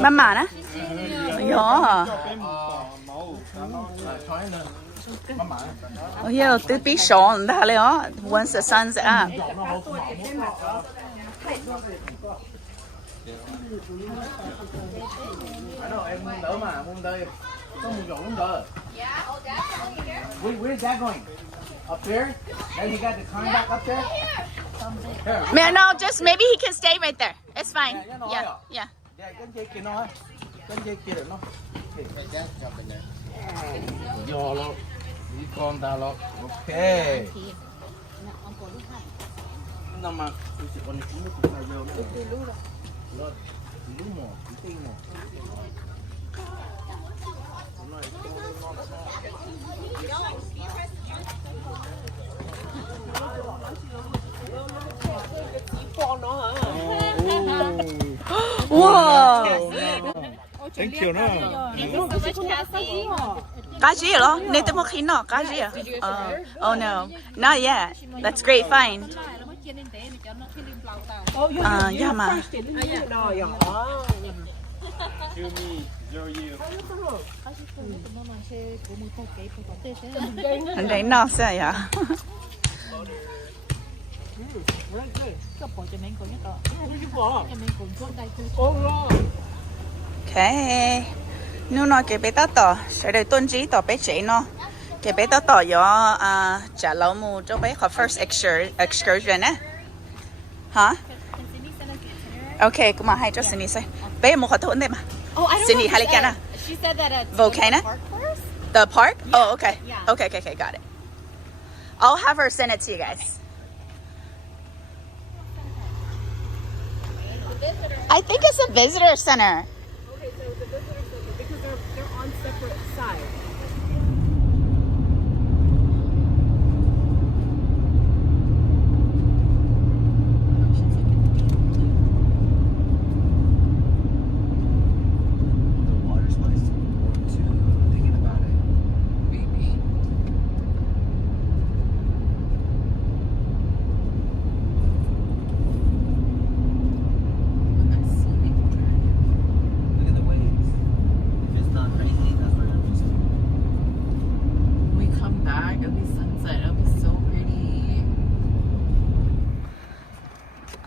Mama nè. Yeah. Oh yeah, to be shown that once the sun's up. Where's that going? Up there? Then you got to climb back up there? Man, no, just maybe he can stay right there. It's fine. Yeah, yeah. Yeah, cái dây kia nó, cái dây kia nó. Vô luôn, đi con ta luôn. Ok. Nó mà chỉ còn chúng nó cũng phải vô nữa. Rồi, lú mỏ, tí mỏ. Wow. Thank you no. Cá gì đó? Nên tôi muốn khi nào cá gì à? Oh no, not yet. That's great find. Yeah mà. Anh đấy nó sao vậy? Okay. Nếu nói cái bé tao sẽ để tuần chỉ tao bé chế nó. Cái bé tao có trả lâu mu cho bé họ first excursion á. Hả? Okay, come on, hai cho Cindy say. Bé một khóa thôn đấy mà. Cindy, hai cái na. She said that at Volcanoes? The park? Yeah. Oh, okay. Yeah. Okay, got it. I'll have her send it to you guys. I think it's a visitor center. Okay, so the visitor center, because they're on separate sides.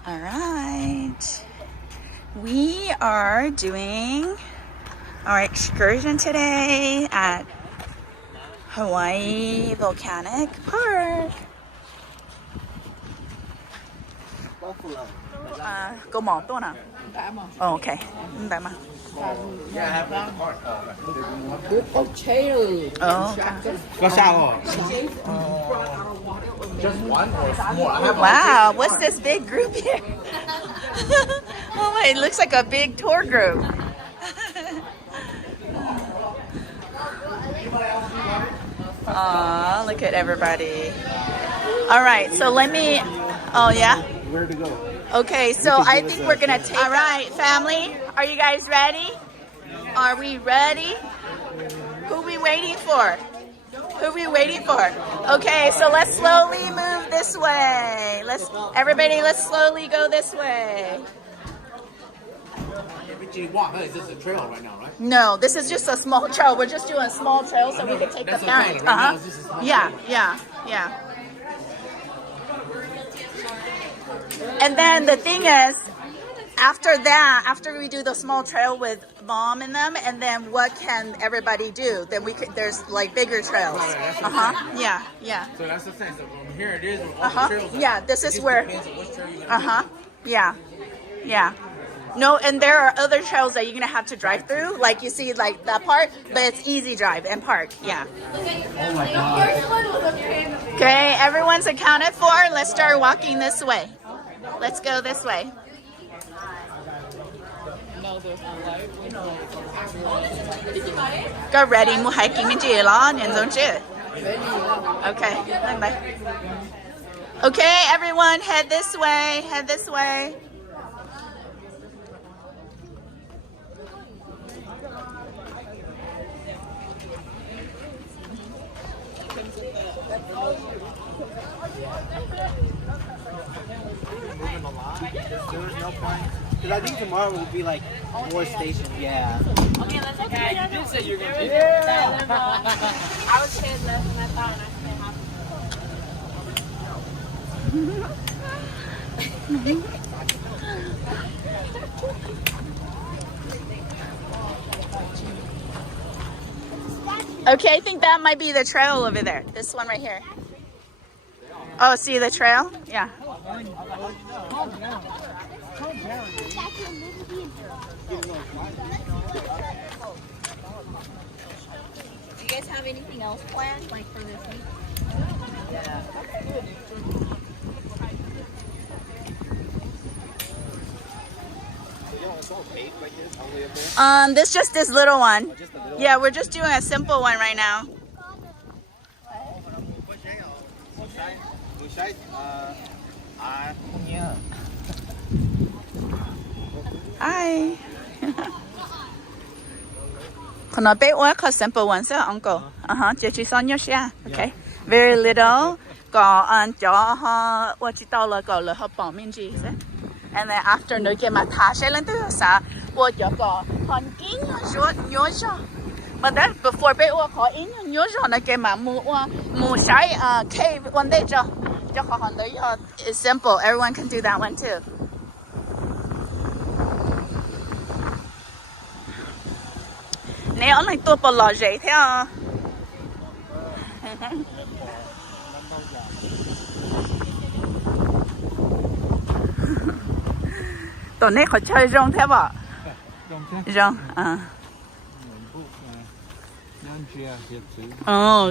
All right. We are doing our excursion today at Hawaii Volcanic Park. Câu mỏ tôi nào? Oh, okay. Đã mà. Oh, okay. Có sao không? Just one or more? Wow, what's this big group here? Oh my, it looks like a big tour group. Aw, look at everybody. All right, so let me, oh yeah? Where to go? Okay, so I think we're gonna take, all right, family, are you guys ready? Are we ready? Who are we waiting for? Who are we waiting for? Okay, so let's slowly move this way. Let's slowly go this way. Is this a trail right now, right? No, this is just a small trail. We're just doing a small trail so we can take the parents. Yeah. And then the thing is, after we do the small trail with mom and them, and then what can everybody do? Then there's like bigger trails. Yeah. So that's the thing. So from here it is with all the trails. Yeah, this is where. Yeah. Yeah. No, and there are other trails that you're gonna have to drive through, like you see, like that part, but it's easy drive and park. Yeah. Oh my God. Okay, everyone's accounted for. Let's start walking this way. Let's go this way. Go ready, mua hiking mình chỉ lo, nhận giống chứ? Okay, bye. Okay, everyone, head this way. Moving a lot. There was no point. Because I think tomorrow will be like more stations. Yeah. Okay, let's go. Yeah, you did say you were going to do that. I was paying less than I thought, and I spent half Okay, I think that might be the trail over there. This one right here. Oh, see the trail? Yeah. Do you guys have anything else planned, like for this week? This just this little one. Yeah, we're just doing a simple one right now. Hi. Can I bake one? A simple one, sir, uncle. Just you on your share. Okay. Very little. Có ăn cho họ, 我知道了，搞了好饱面积噻。And then after 你给嘛他些人都有啥，我就搞很硬说牛肉。But then before 被我搞硬牛肉呢，给嘛木晒cave one day 就好很多要 It's simple. Everyone can do that one too. 你可能多不落水條。ตอนนี้เขาใช้รองแทบอ่ะรอง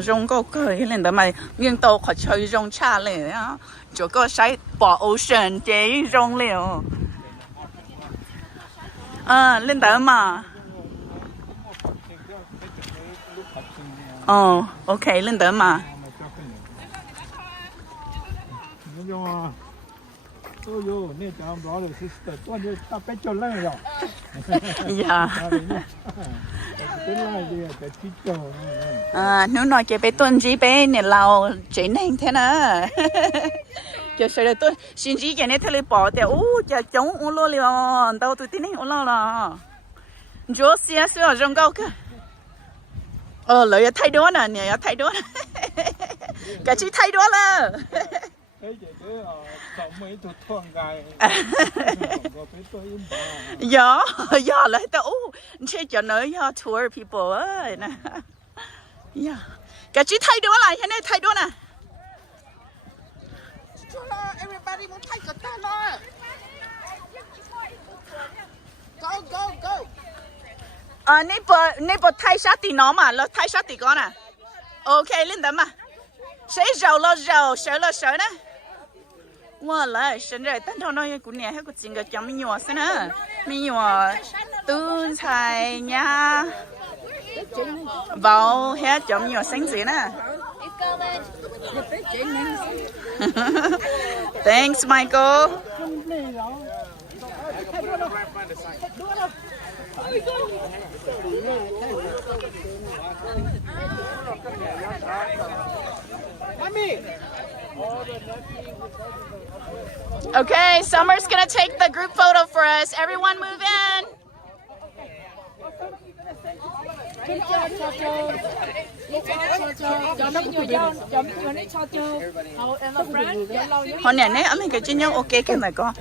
รองก็เคยเล่นแต่ไม่ยังโตเขาใช้รองชาเลยอ่ะจะก็ใช้ปอโอเชียนเจรองเลยเล่นแต่มาโอเคเล่นแต่มา你讲不了是的，我就大概就那样。呀。真来的，在地球。nó nói cái bé tuần gì bé này lao chế nên thế nào cái sau đó tôi xin chỉ cái này thôi lấy bỏ thì cái chống uống lo liền đâu tôi tin này uống lo là chúa xia xưa rong câu cơ lời thay đổi nè nhờ thay đổi cái chỉ thay đổi là dạ lại tao chơi cho nó tour people ơi nè dạ cái chỉ thay đổi lại thế này thay đổi nè everybody muốn thay cả ta lo. Go. nãy bữa thay sát thì nó mà, lo thay sát thì con à. Ok, lên đó mà. Sẽ rầu lo rầu, sợ nè. Wow, lại sinh rồi tên thằng nói của nhà hay của chính cái chấm mi nhọ xem nè, mi nhọ tương xài nha, vào hết chấm nhọ xanh gì nè. Thanks, Michael. Okay, Summer's gonna take the group photo for us. Everyone move in. Hồi nãy nè, anh cái chân nhau ok cái này con.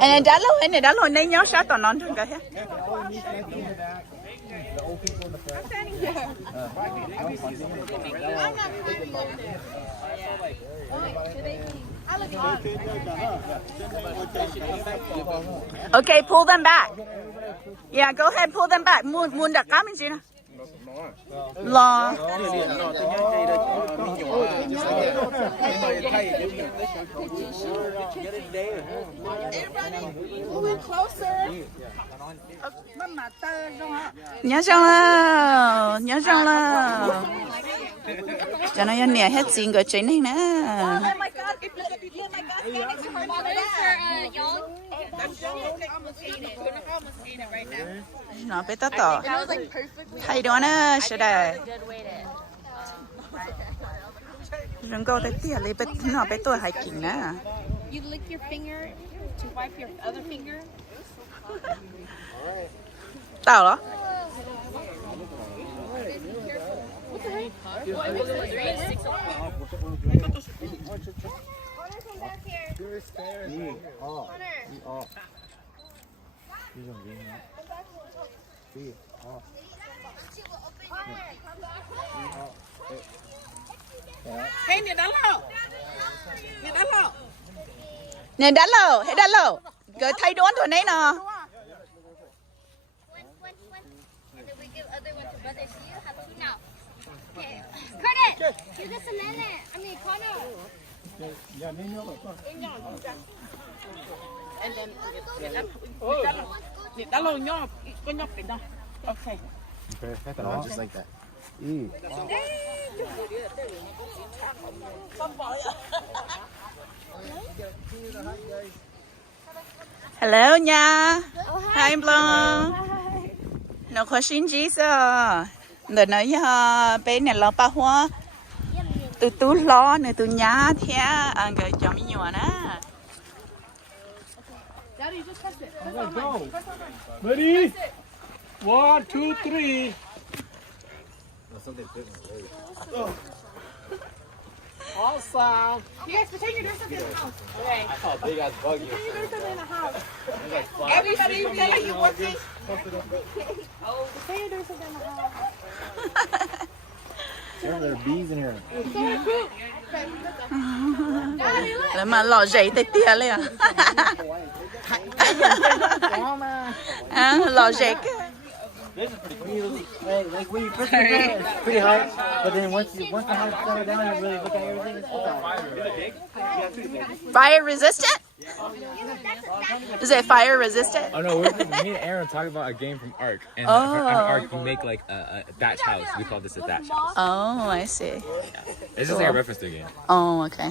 Anh đã lâu nãy nhớ sát toàn non thôi cái hết. Okay, pull them back. Yeah, go ahead, pull them back. Muôn đặt cá mình gì nè. Lo. Nhớ xong là. Cho nó nhẹ hết xin cái chuyện này nè. Nó bé tao tỏ. Thay đó nè, sẽ đây. Rừng câu tới tía lấy bé nó bé tôi hay kín nè. You lick your finger to wipe your other finger. Tao đó. What the heck? Hey, nè đánh lò. Nè đánh lò. Nè đá lầu. Rồi thay đốn thôi nấy nè. And then we give other one to brother. So you have two now. Okay. Curtis, you get some in it. I mean, Connor. Dạ nên nhớ vậy. And then nè đánh lò nhỏ, có nhóc phải đâu. Okay. Okay, no, just like that. Hello nha. Hi Blong. Nó có xin gì sao? Rồi nói bé này lo ba hoa. Từ lo nữa từ nhà thế anh cái chồng nhiều nè. Daddy, just touch it. Let's go. Ready? 1, 2, 3. Awesome. You guys pretend you're doing something in the house. Okay. I saw a big ass bug here. Pretend you're doing something in the house. Everybody feel like you working? Pretend you're doing something in the house. There are bees in here. Là mà lò dậy tê tia lên à. Lò dậy. This is pretty cool. Hey, like when you first get there, it's pretty high, but then once the height settle down, you really look at everything. It's Fire resistant? Is it fire resistant? Oh no, me and Aaron talked about a game from Ark, and Oh. on Ark you make like a thatch house. We call this a thatch house. Oh, I see. It's just like a reference to a game. Oh, okay.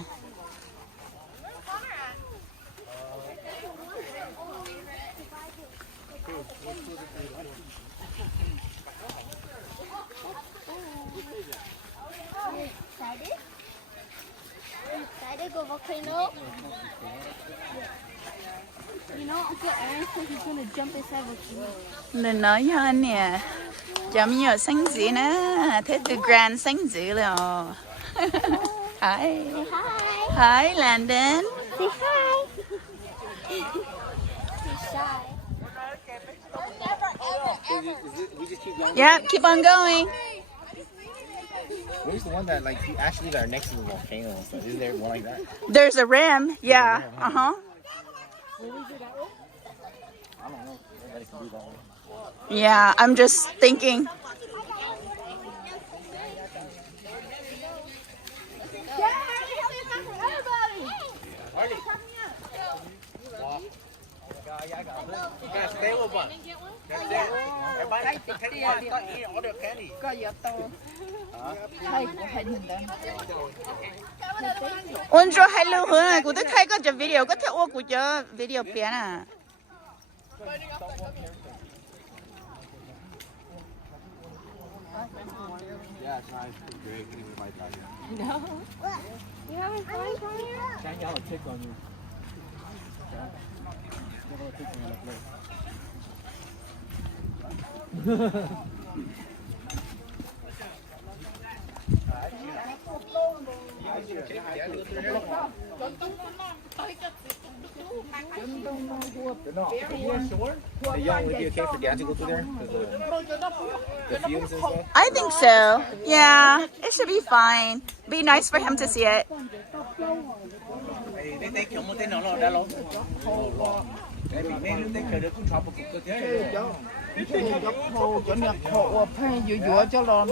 Excited go volcano. You know, Uncle Aaron said he's gonna jump inside volcano. Đừng nói với anh nè. Chấm nhiều xanh dữ nè. Thế từ grand xanh dữ rồi. Hi. Hi. Hi, Landon. Say hi. Say shy. we just keep going. Yeah, keep on going. Where's the one that like actually are next to the volcano and stuff? Isn't there one like that? There's a rim. Yeah. Uh-huh. I don't know. Maybe it could be that one. Yeah, I'm just thinking. Yeah, stay with us. Everybody take one. Got eat all the candy. Ôn cho hai lưu hương, cô tôi thấy có cho video, có thể ô cô cho video phía à. Yeah, it's nice. It's great. We need to buy that. You having fun down here? Chán nhau là chết còn nhiều. Hey, young, would it be okay for Dad to go through there? The fumes and stuff? I think so. Yeah, it should be fine. Be nice for him to see it. Cho nhập hộ phải dụ dụ cho nó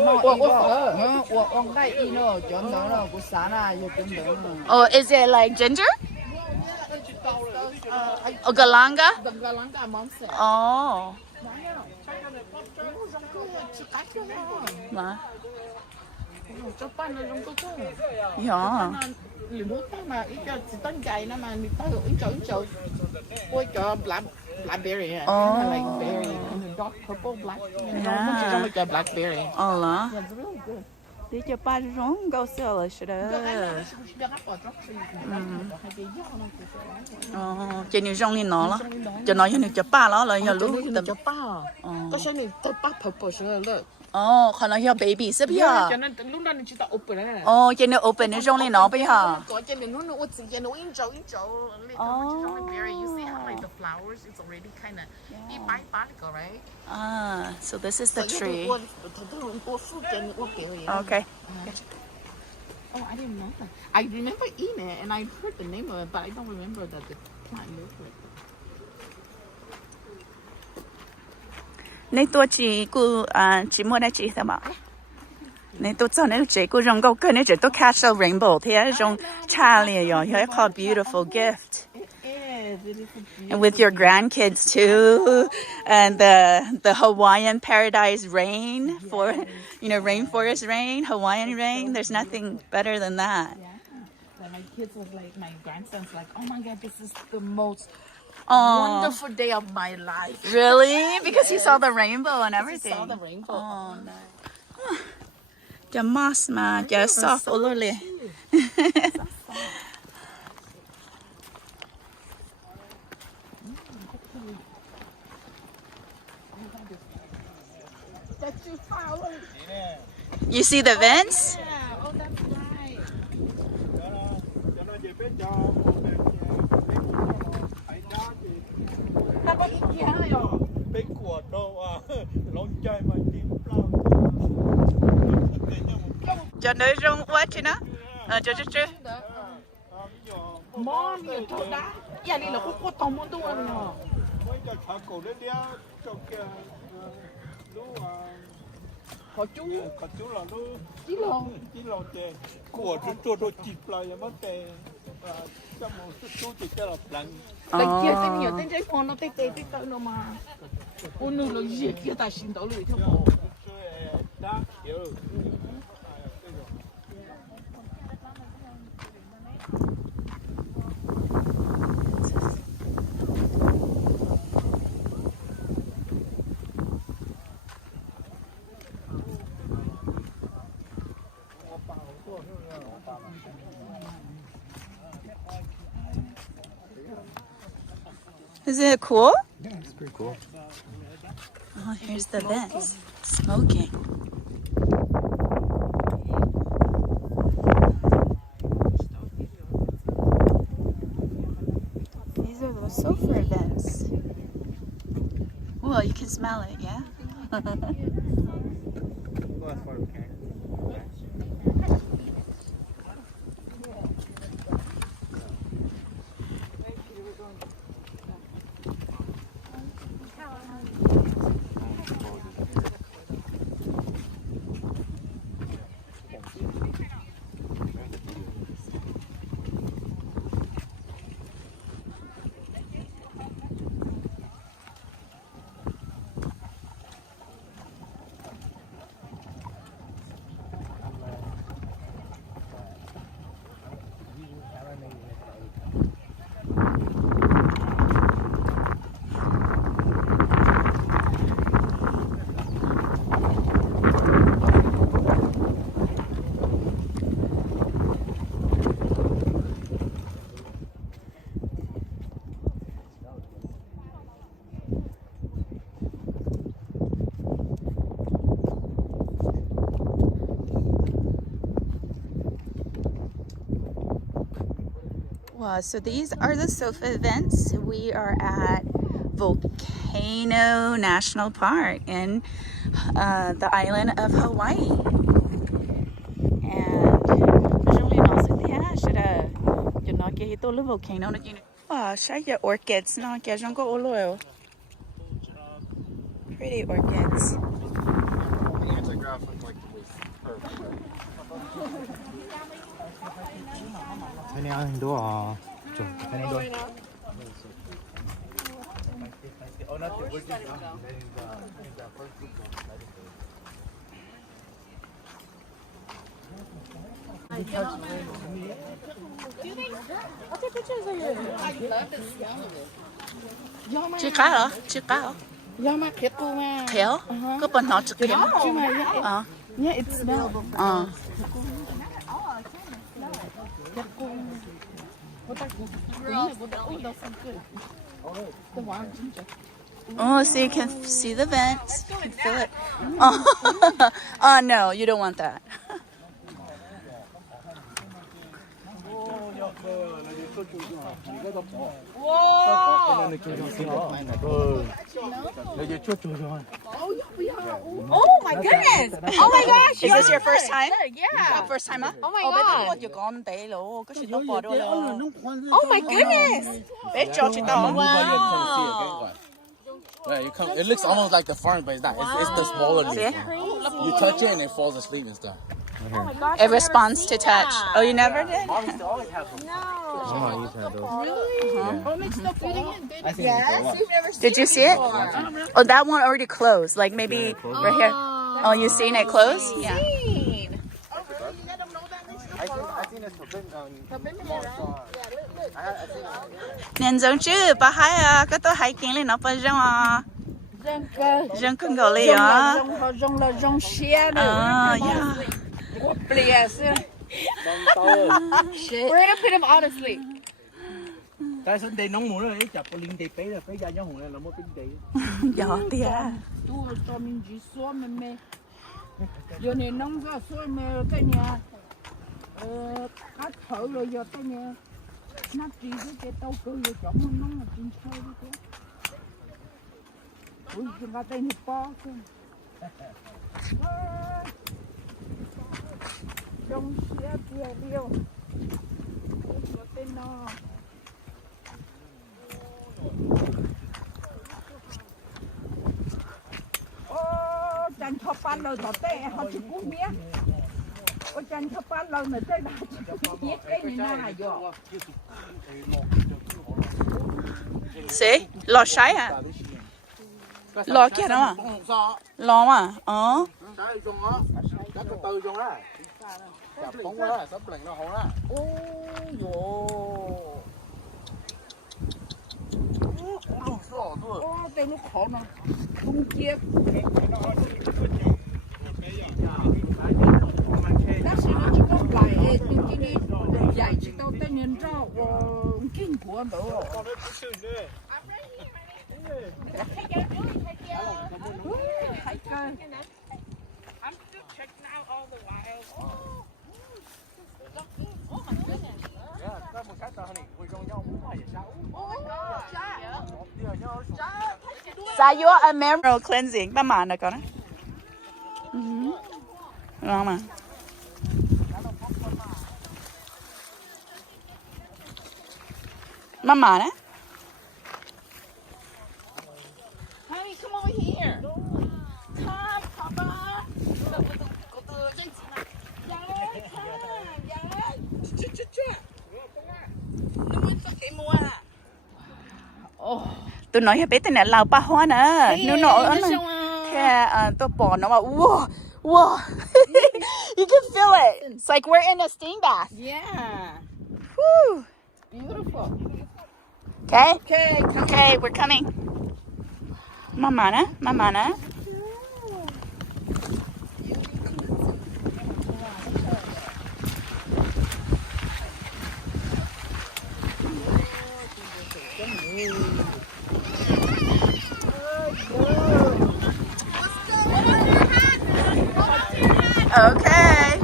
uống đây đi nó cho nó của sáng à dụ cho nó. Oh, is it like ginger? Oh, galanga? Galanga món sẻ. Oh. Mà. Cho pan nó giống cái. Yeah. Liền hút mà ít cho chỉ tấn chạy nó mà mình phải ứng chỗ. Ôi cho blackberry à. Like berry, dark purple black. Nó chỉ giống like a blackberry. Oh, là. Yeah, it's really good. Đi cho ba rong go sell rồi đó. Chị nhiều rong lên nó cho nó như cho ba nó là lúc tầm. Có sao này tôi bắt phải bỏ xuống rồi. Còn nó hiệu baby sắp giờ. Cho nên lúc đó chỉ ta open này. Chị nó open nó rong lên nó bây giờ. Có cho nên nó chỉ cho nó in dấu. You see how like the flowers it's already kind of right? So this is the tree. Okay. Oh, I didn't know that. I remember eating it and I heard the name of it, but I don't remember that the plant looked like. Nên tôi chỉ mua đây chỉ sao nên tôi cho nên chỉ cô rong câu cái nên chỉ tôi catch a rainbow thì là rong cha liền rồi hay called beautiful gift. And with your grandkids too, and the Hawaiian paradise rain for rainforest rain, Hawaiian rain. There's nothing better than that. Yeah. My kids was like, my grandson's like, oh my God, this is the most wonderful day of my life. Really? Because he saw the rainbow and everything. He saw the rainbow. Oh, nice. Just moss ma, just soft olole. You see the vents? Yeah, oh, that's right. Cho nơi rong quá chứ nó. Cho. Mom, you told that? Yeah, đi là có tông món đồ ăn mà. Họ chú là nó chỉ lo tè của tôi chụp lại mà tè trong một số chỉ cho là lạnh. Cái kia tên nhiều tên trái phone nó tê nó mà. Cô nữ là gì kia ta xin đó lười theo bộ. Đá kiểu. Isn't it cool? Yeah, it's pretty cool. Oh, here's the vents. Smoking. These are the sulfur vents. Well, you can smell it, yeah? Wow, so these are the sofa events. We are at Volcano National Park in the island of Hawaii. And volcano. Wow, show your orchids. Pretty orchids. Cái này ăn đồ à? Cái này đồ. Chưa cá hả? Chưa cá hả? Yeah, mà khét cô mà. Khéo? Có bên họ trực khéo. Chứ mà Yeah, it smells. Oh, so you can see the vents. You can feel it. Oh, oh no, you don't want that. Oh my goodness! Oh my gosh! Is this your first time? Yeah. First time, huh? Oh my Bé biết god! what you con tí luôn, cái gì đâu bỏ đâu luôn. Oh my goodness! Bé cho chị tao. Wow! Yeah, you come. It looks almost like the farm, but it's not. It's the smaller. See? You touch it and it falls asleep and stuff. It responds to touch. Oh, you never did? Mom used to always have them. Mama used to have those. I think it's Did you see it? Oh, that one already closed. Like maybe right here. Oh, you seen it close? Yeah. I seen this Nên giống chứ, bà hai à, cái tôi hay kiến lên nó phải rong à, rong con gấu lì à. Rong là rong xe nữa. Yeah. We're gonna put him out of sleep. Tại sao đây nóng mùa rồi chặt có linh tê là phải ra nhau hùng này là một tính tê. Gió tía. Tu cho mình chỉ số mẹ. Giờ này nóng ra số mẹ cái nhà. Cắt thở rồi giờ cái nhà. Nó chỉ cái tàu cơ rồi chọn nóng là chính thôi đi thế. Ui, chúng ta đây thì po cơ. Trong xe kia điêu. Có tên nó. Chân thọ pan lời thọ tê họ chỉ cú mía. Ôi chân thọ pan lời này tê đã chỉ cú mía cái này na rồi. See? Lò sái à? Lò kia đó à? Lò à? Cái trong đó, cái từ trong đó. Chặt bóng đó, sắp lạnh nó hổ đó. Đây nó khó nè. Không chia. Đó là nó chỉ có lại đi dạy chỉ tao tên nhân cho kinh của nó. Sa your a mineral cleansing. Ba mà nè con á. Ngon mà. Mama nè. Honey, come over here. Come, Papa. Tôi nói bé tên này là ba hoa nè. Nó nọ nó. Thế tôi bỏ nó mà wow. Wow. You can feel it. It's like we're in a steam bath. Yeah. Woo. Beautiful. Okay? Okay, come. Okay, we're coming. Mama nè, mama nè. Okay.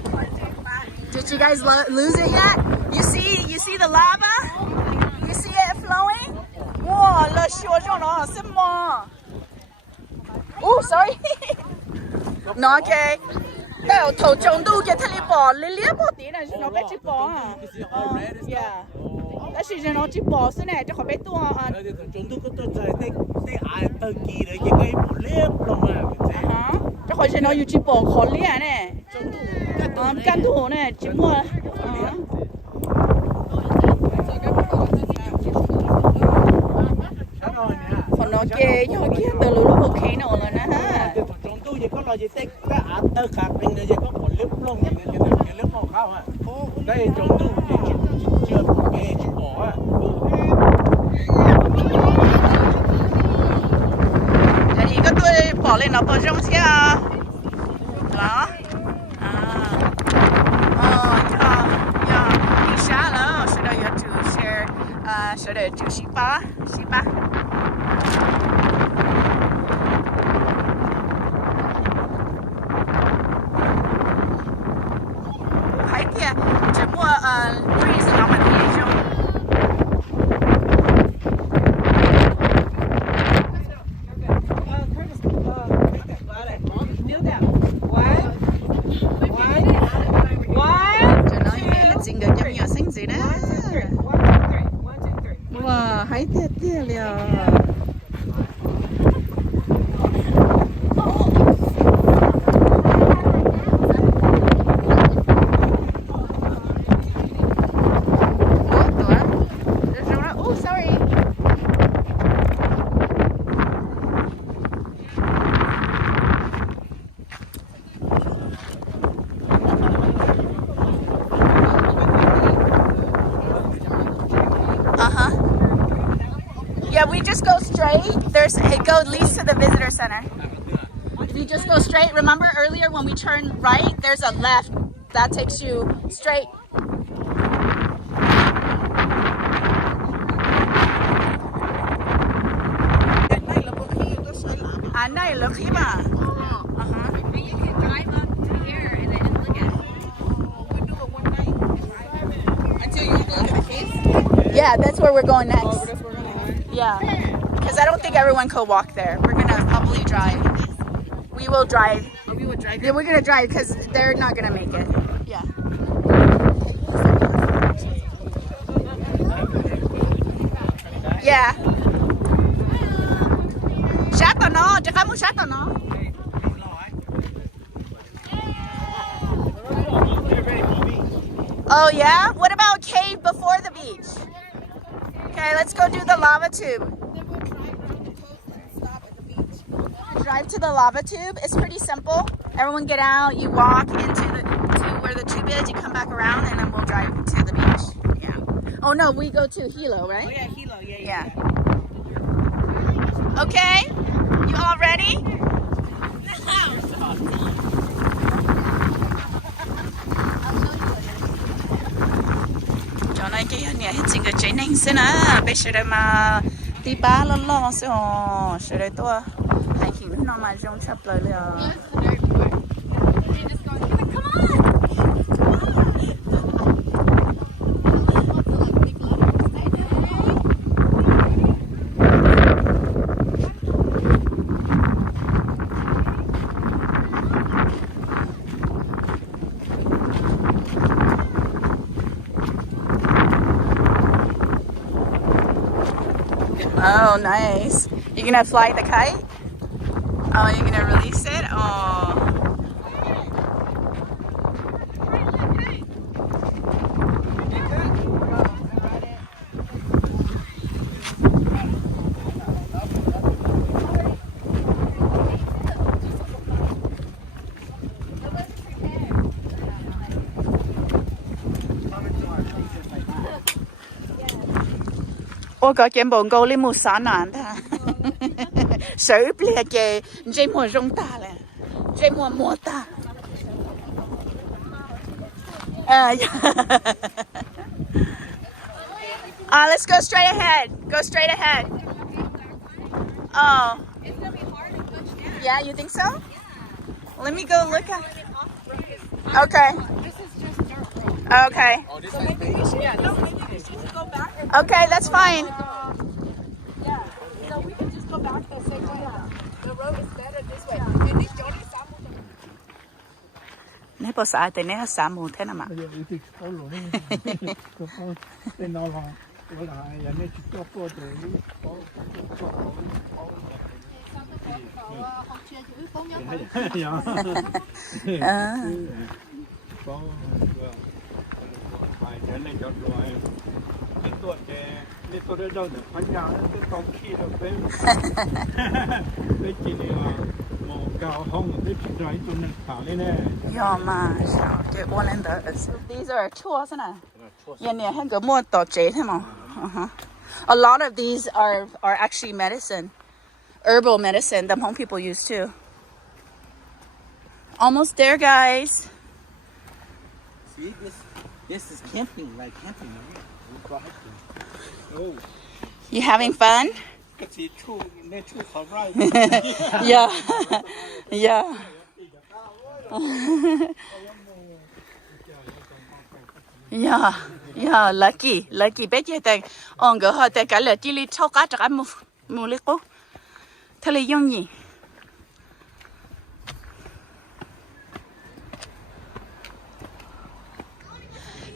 Did you guys lose it yet? You see the lava? You see it flowing? Wow, le xua cho nó c'est moi. Oh, sorry. Nó okay. Tao thầu trồng đu cái thằng bỏ lấy liếc bỏ tí này nó bé chỉ bỏ à. Yeah. Đó là nó chỉ bỏ thế này cho khỏi bé tua à. Chúng tôi có tôi chơi tê ai tơ kỳ đấy cái một liếp lòng à. Cho khỏi nóอยู่chỉ bỏ khó liếc này. Căn thủ này chỉ mua. Còn nó kia từ lũ volcano rồi nè ha. Chúng tôi chỉ có là gì tê cái tơ khác bên đây chỉ có một liếp lòng thì cái liếp màu khao à. Đây chúng tôi chưa cái chỉ bỏ à. Thì có tôi bỏ lên nó bỏ trong xe à. Đó. 这里就西巴，西巴。海边这么breeze 那么低就。哇，海跌跌了。Oh, sorry. Yeah, we just go straight. It leads to the visitor center. If you just go straight, remember earlier when we turned right, there's a left that takes you straight. À này là khi mà. And you can drive up to here and then look at it. Until you look at the case. Yeah, that's where we're going next. Yeah, because I don't think everyone could walk there. We're gonna probably drive. We will drive. We would drive. Yeah, we're gonna drive because they're not gonna make it. Yeah. Yeah. Sát tao nó, chắc không muốn sát tao nó. Oh yeah? What about cave before the beach? Okay, let's go do the lava tube. Drive to the lava tube. It's pretty simple. Everyone get out, you walk to where the tube is, you come back around, and then we'll drive to the beach. Yeah. Oh no, we go to Hilo, right? Oh yeah, Hilo. Yeah. Yeah. Okay, you all ready? Chỗ này cái này hết chính cái chế nên xin à, bây giờ mà đi ba lo lo sao, sẽ đây tôi hay khi nó mà trong chập lời là. Oh, nice. You're gonna fly the kite? Oh, you're gonna release it? Oh. Ủa có kiếm bồn câu lên một sáng nản ta. Sở bìa kì dây mùa rung ta là dây mùa ta. Let's go straight ahead. Go straight ahead. Oh. It's gonna be hard to push down. Yeah, you think so? Yeah. Let me go look at. Okay. This is just dirt road. Okay. Oh, this So is maybe we should, maybe we should just go back. Okay, that's fine. Yeah. So we can just go back the same way. The road is better this way. And this Johnny Samuel. Nếu bỏ xả thì nếu xả mù thế nào mà. bây giờ thì có lỗi có tên nó là có là nhà này chỉ có có để có có vài cái này cho rồi cái tuổi cái tôi đã đâu được phán nhau cái con khi được bên cái chỉ là một cao không cái chỉ nói cho nên thảo lên này. Yeah, man. Get one in those. These are tools, isn't it? Yeah, yeah. Hang on, more to jade him on. A lot of these are actually medicine, herbal medicine that home people use too. Almost there, guys. See, this is camping, like camping. Oh, You having fun? ก็สีชูในชูเขาไร่ Yeah. Yeah. Yeah. Yeah. Lucky. Bé chị tên ông gỡ họ tên cả là chỉ li thâu cá trả mua li cố. Thế là dùng gì?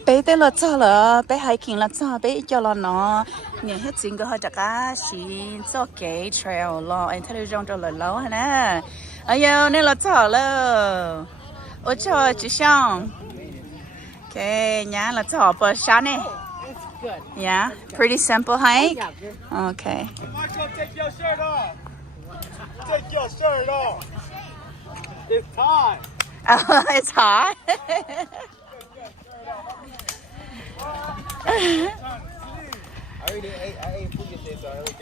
Bé tên là cho là bé hiking là cho bé cho là nó nhiều hết chuyện của họ chắc cả chỉ cho cái trail lo anh thấy trong cho là lâu nè ai yêu nên là cho là ở cho chỉ xong okay nhá là cho bờ sáng này yeah pretty simple hike okay Marshall, take your shirt off. Take your shirt off. It's time. It's hot I ate food yesterday, so I already